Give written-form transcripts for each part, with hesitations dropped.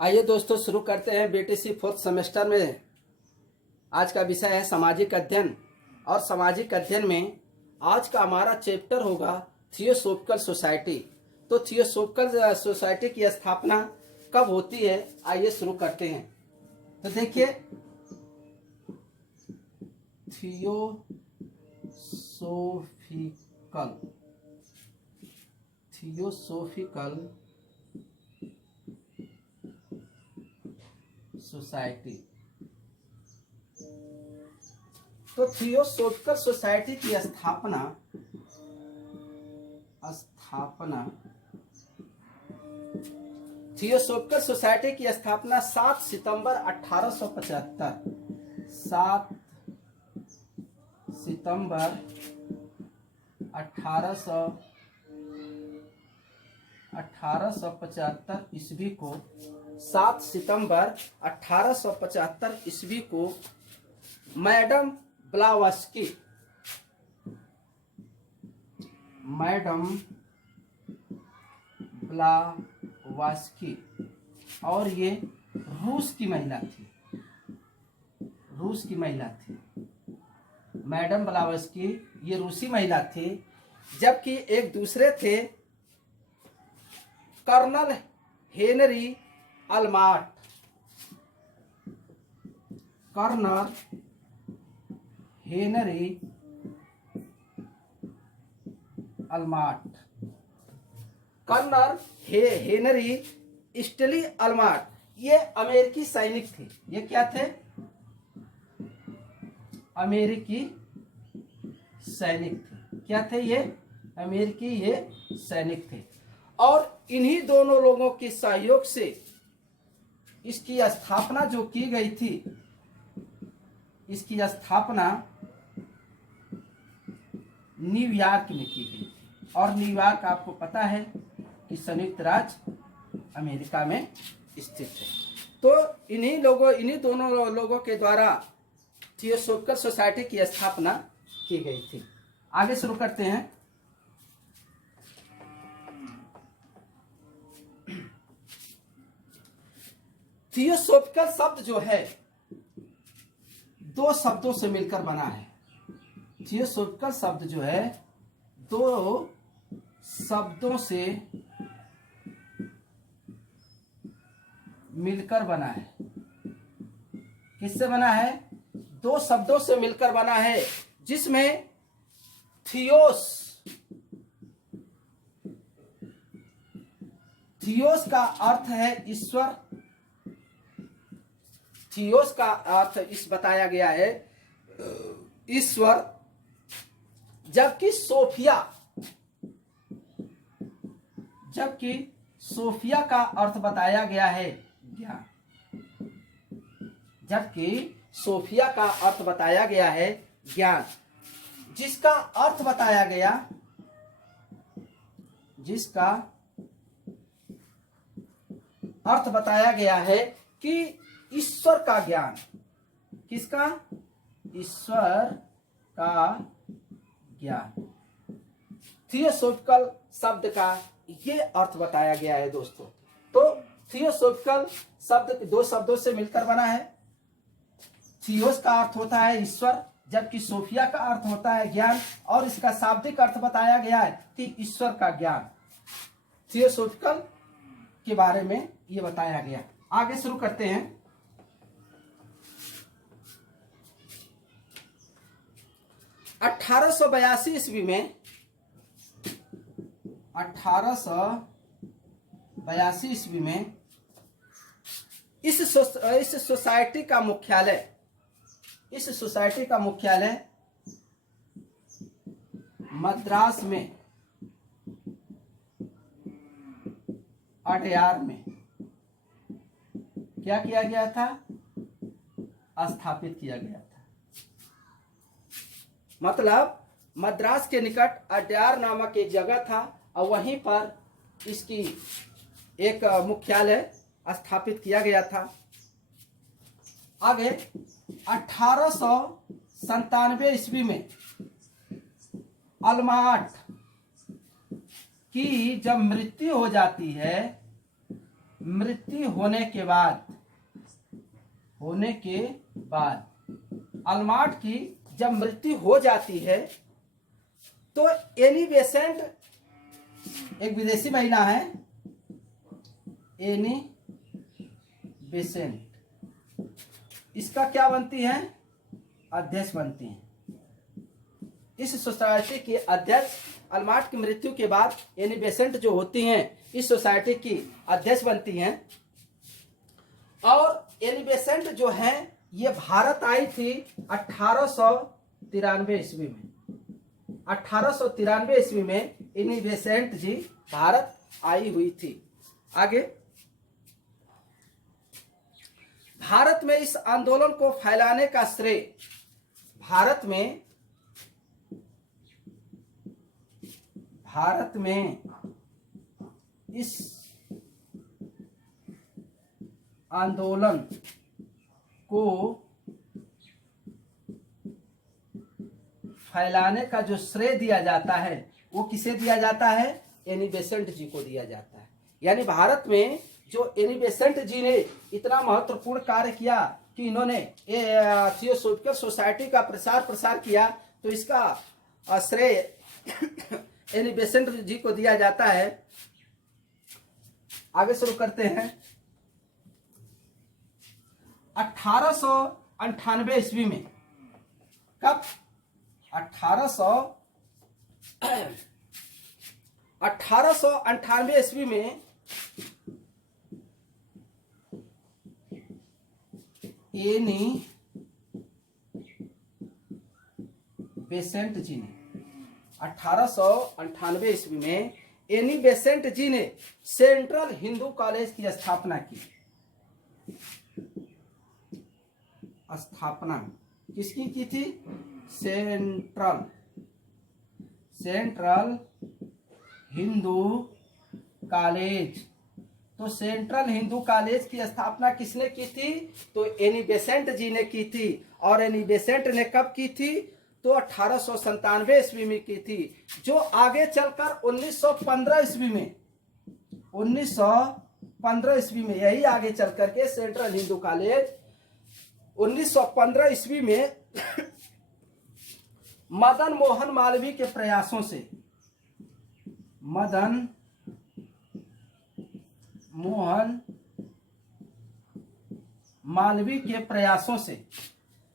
आइए दोस्तों शुरू करते हैं बीटीसी फोर्थ सेमेस्टर में। आज का विषय है सामाजिक अध्ययन और सामाजिक अध्ययन में आज का हमारा चैप्टर होगा थियोसॉफिकल सोसाइटी। तो थियोसॉफिकल सोसाइटी की स्थापना कब होती है, आइए शुरू करते हैं। तो देखिए, थियोसॉफिकल सोसाइटी। तो थियोसॉफिकल सोसाइटी की स्थापना थियोसॉफिकल सोसाइटी की स्थापना 7 सितंबर 1875 7 सितंबर 1875 ईस्वी को 7 सितंबर 1875 ईस्वी को मैडम ब्लावास्की और ये रूस की महिला थी। मैडम ब्लावास्की ये रूसी महिला थी, जबकि एक दूसरे थे कर्नल हेनरी हेनरी स्टली अल्मार्ट। ये अमेरिकी सैनिक थे। ये क्या थे? अमेरिकी सैनिक थे। क्या थे ये? अमेरिकी ये सैनिक थे। और इन्हीं दोनों लोगों के सहयोग से इसकी स्थापना जो की गई थी, इसकी स्थापना न्यूयॉर्क में की गई थी। और न्यूयॉर्क आपको पता है कि संयुक्त राज्य अमेरिका में स्थित है। तो इन्हीं दोनों लोगों के द्वारा थियोसॉफिकल सोसाइटी की स्थापना की गई थी। आगे शुरू करते हैं। थियोसॉफिकल शब्द जो है दो शब्दों से मिलकर बना है। थियोसॉफिकल शब्द जो है दो शब्दों से मिलकर बना है। किससे बना है? दो शब्दों से मिलकर बना है, जिसमें थियोस का अर्थ है ईश्वर। थियोस का अर्थ इस बताया गया है ईश्वर, जबकि सोफिया का अर्थ बताया गया है ज्ञान। सोफिया का अर्थ बताया गया है ज्ञान, जिसका अर्थ बताया गया है कि ईश्वर का ज्ञान। किसका? ईश्वर का ज्ञान। थियोसॉफिकल शब्द का ये अर्थ बताया गया है दोस्तों। तो थियोसॉफिकल शब्द दो शब्दों से मिलकर बना है। थियोस का अर्थ होता है ईश्वर, जबकि सोफिया का अर्थ होता है ज्ञान। और इसका शाब्दिक अर्थ बताया गया है कि ईश्वर का ज्ञान। थियोसॉफिकल के बारे में ये बताया गया। आगे शुरू करते हैं। 1882 ईस्वी में 1882 ईस्वी में इस सोसाइटी का मुख्यालय मद्रास में अडयार में क्या किया गया था? स्थापित किया गया था। मतलब मद्रास के निकट अडयार नामक एक जगह था और वहीं पर इसकी एक मुख्यालय स्थापित किया गया था। आगे 1897 ईस्वी में अल्मार्ट की जब मृत्यु हो जाती है मृत्यु होने के बाद अल्मार्ट की जब मृत्यु हो जाती है तो एनी बेसेंट, एक विदेशी महिला है, एनी बेसेंट, इसका क्या बनती है? अध्यक्ष बनती है। इस सोसाइटी की अध्यक्ष अल्मार्ट की मृत्यु के बाद एनी बेसेंट जो होती हैं इस सोसाइटी की अध्यक्ष बनती हैं। और एनी बेसेंट जो है ये भारत आई थी 1893 ईस्वी में। 1893 ईस्वी में एनी बेसेंट जी भारत आई हुई थी। आगे, भारत में इस आंदोलन को फैलाने का श्रेय भारत में इस आंदोलन को फैलाने का जो श्रेय दिया जाता है वो किसे दिया जाता है? एनी बेसेंट जी को दिया जाता है। यानी भारत में जो एनी बेसेंट जी ने इतना महत्वपूर्ण कार्य किया कि इन्होंने थियोसॉफिकल सोसाइटी का प्रसार किया, तो इसका श्रेय एनी बेसेंट जी को दिया जाता है। आगे शुरू करते हैं। 1898 ईस्वी में, कब? 1898 ईस्वी में एनी बेसेंट जी ने 1898 ईस्वी में एनी बेसेंट जी ने सेंट्रल हिंदू कॉलेज की स्थापना की। स्थापना किसकी की थी? Central Hindu college. तो सेंट्रल हिंदू कॉलेज की स्थापना किसने की थी? तो एनी बेसेंट जी ने की थी। और एनी बेसेंट ने कब की थी? तो 1897 ईस्वी में की थी, जो आगे चलकर 1915 ईस्वी में यही आगे चल करके सेंट्रल हिंदू कॉलेज 1915 ईस्वी में मदन मोहन मालवीय के प्रयासों से, मदन मोहन मालवीय के प्रयासों से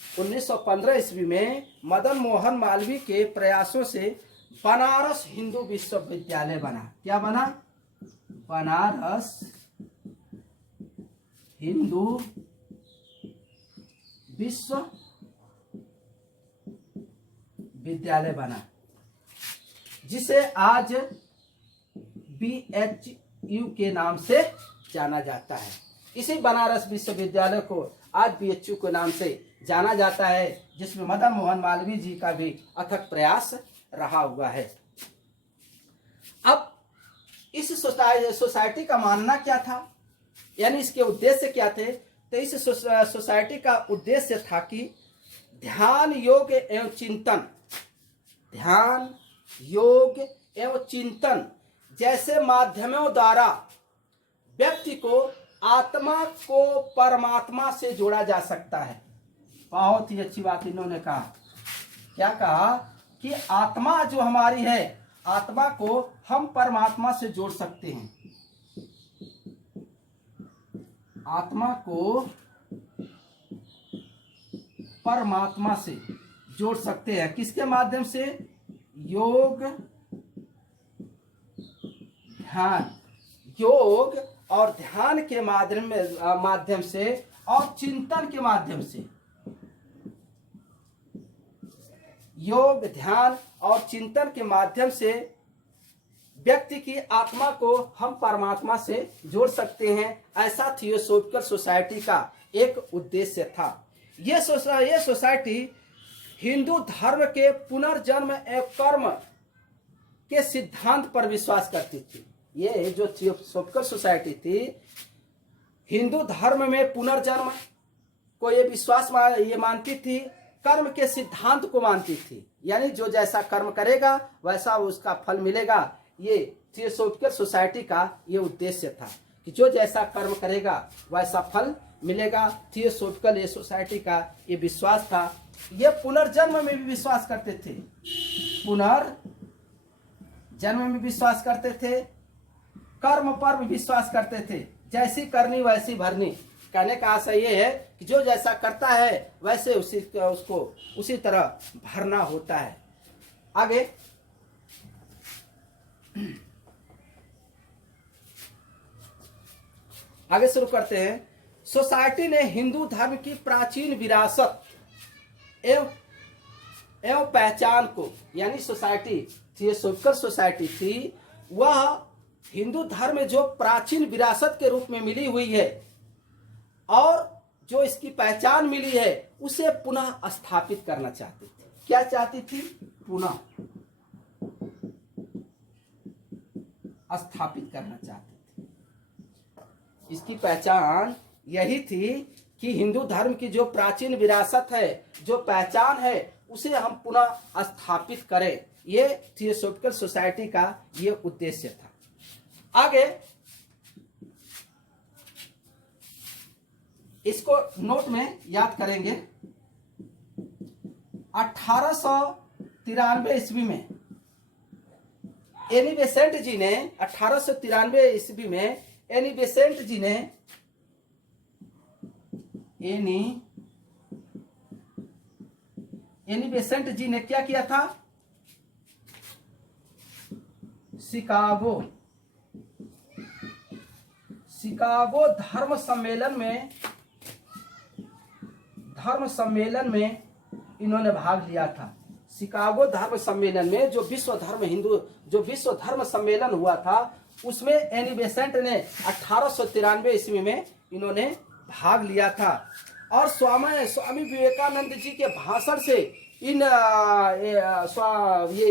1915 ईस्वी में मदन मोहन मालवीय के प्रयासों से बनारस हिंदू विश्वविद्यालय बना। क्या बना? बनारस हिंदू विश्वविद्यालय बना, जिसे आज BHU के नाम से जाना जाता है। इसी बनारस विश्वविद्यालय को आज BHU के नाम से जाना जाता है, जिसमें मदन मोहन मालवीय जी का भी अथक प्रयास रहा हुआ है। अब इस सोसाइटी का मानना क्या था, यानी इसके उद्देश्य क्या थे? तो इस सोसाइटी का उद्देश्य था कि ध्यान योग एवं चिंतन जैसे माध्यमों द्वारा व्यक्ति को आत्मा को परमात्मा से जोड़ा जा सकता है। बहुत ही अच्छी बात इन्होंने कहा। क्या कहा? कि आत्मा जो हमारी है, आत्मा को हम परमात्मा से जोड़ सकते हैं। आत्मा को परमात्मा से जोड़ सकते हैं। किसके माध्यम से? योग और ध्यान के माध्यम से और चिंतन के माध्यम से। योग, ध्यान और चिंतन के माध्यम से व्यक्ति की आत्मा को हम परमात्मा से जोड़ सकते हैं। ऐसा थियोसॉफिकल सोसाइटी का एक उद्देश्य था। ये सोसाइटी हिंदू धर्म के पुनर्जन्म एवं कर्म के सिद्धांत पर विश्वास करती थी। ये जो थियोसॉफिकल सोसाइटी थी, हिंदू धर्म में पुनर्जन्म को ये विश्वास ये मानती थी, कर्म के सिद्धांत को मानती थी। यानी जो जैसा कर्म करेगा वैसा उसका फल मिलेगा। ये थियोसॉफिकल सोसाइटी का ये उद्देश्य था। कि जो जैसा कर्म करेगा वैसा फल मिलेगा। थियोसॉफिकल ये सोसाइटी का ये विश्वास था। ये पुनर्जन्म में भी विश्वास करते थे, पुनर्जन्म में विश्वास करते थे, कर्म पर भी विश्वास करते थे। जैसी करनी वैसी भरनी। कहने का आशय ये है कि जो जैसा करता है वैसे उसको उसी तरह भरना होता है। आगे शुरू करते हैं। सोसाइटी ने हिंदू धर्म की प्राचीन विरासत एवं पहचान को, यानी सोसाइटी थियोसॉफिकल सोसाइटी थी, वह हिंदू धर्म में जो प्राचीन विरासत के रूप में मिली हुई है और जो इसकी पहचान मिली है उसे पुनः स्थापित करना चाहती थी। क्या चाहती थी? पुनः स्थापित करना चाहती थी। इसकी पहचान यही थी कि हिंदू धर्म की जो प्राचीन विरासत है, जो पहचान है, उसे हम पुनः स्थापित करें। ये थियोसॉफिकल सोसाइटी का ये उद्देश्य था। आगे इसको नोट में याद करेंगे। 1893 ईस्वी में एनी बेसेंट जी ने 1893 ईस्वी में एनी बेसेंट जी ने एनी बेसेंट जी ने क्या किया था? शिकागो धर्म सम्मेलन में इन्होंने भाग लिया था। शिकागो धर्म सम्मेलन में जो विश्व धर्म सम्मेलन हुआ था, उसमें एनी बेसेंट ने 1893 ईस्वी में इन्होंने भाग लिया था। और स्वामी विवेकानंद जी के भाषण से ये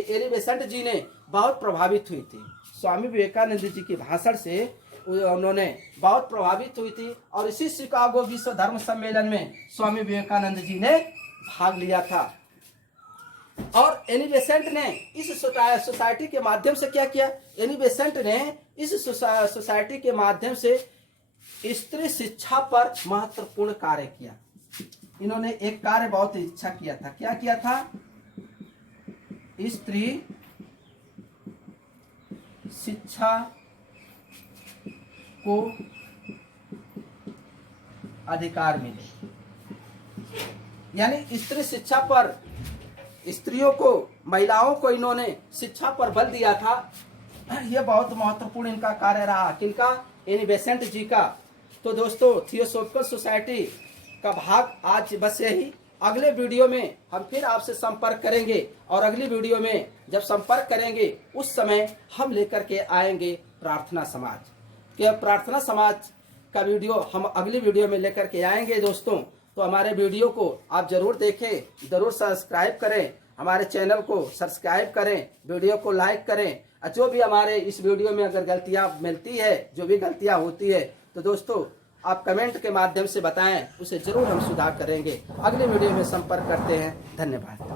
एनी बेसेंट जी ने बहुत प्रभावित हुई थी। स्वामी विवेकानंद जी के भाषण से उन्होंने बहुत प्रभावित हुई थी और इसी शिकागो विश्व धर्म सम्मेलन में स्वामी विवेकानंद जी ने भाग लिया था। और एनी बेसेंट ने इस सोसाइटी के माध्यम से क्या किया? एनी बेसेंट ने इस सोसाइटी के माध्यम से स्त्री शिक्षा पर महत्वपूर्ण कार्य किया। इन्होंने एक कार्य बहुत इच्छा किया था। क्या किया था? स्त्री शिक्षा को अधिकार मिले, यानी स्त्री शिक्षा पर, स्त्रियों को, महिलाओं को इन्होंने शिक्षा पर बल दिया था। यह बहुत महत्वपूर्ण इनका कार्य रहा। किनका? एनी बेसेंट जी का। तो दोस्तों, थियोसॉफिकल सोसाइटी का भाग आज बस यही। अगले वीडियो में हम फिर आपसे संपर्क करेंगे और अगली वीडियो में जब संपर्क करेंगे उस समय हम लेकर के आएंगे प्रार्थना समाज के। प्रार्थना समाज का वीडियो हम अगली वीडियो में लेकर के आएंगे दोस्तों। तो हमारे वीडियो को आप जरूर देखें, जरूर सब्सक्राइब करें, हमारे चैनल को सब्सक्राइब करें, वीडियो को लाइक करें। जो भी हमारे इस वीडियो में अगर गलतियां मिलती है, जो भी गलतियां होती है, तो दोस्तों आप कमेंट के माध्यम से बताएं, उसे जरूर हम सुधार करेंगे। अगले वीडियो में संपर्क करते हैं। धन्यवाद।